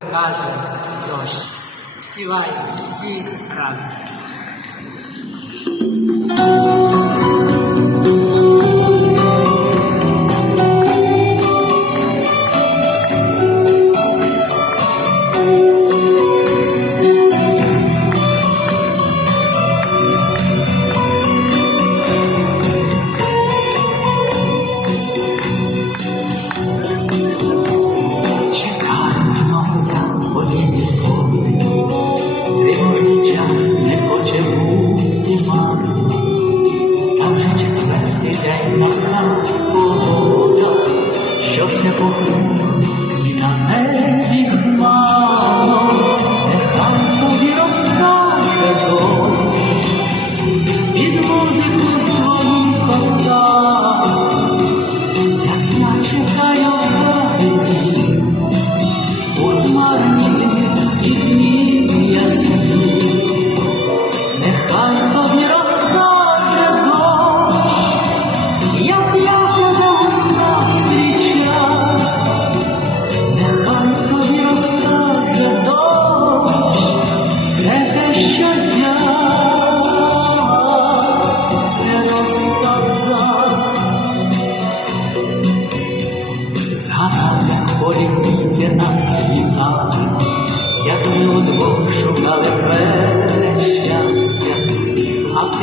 Kaže još, pivaj i raduj. nosso irmão. Як ми удвох шукали прещастя, а в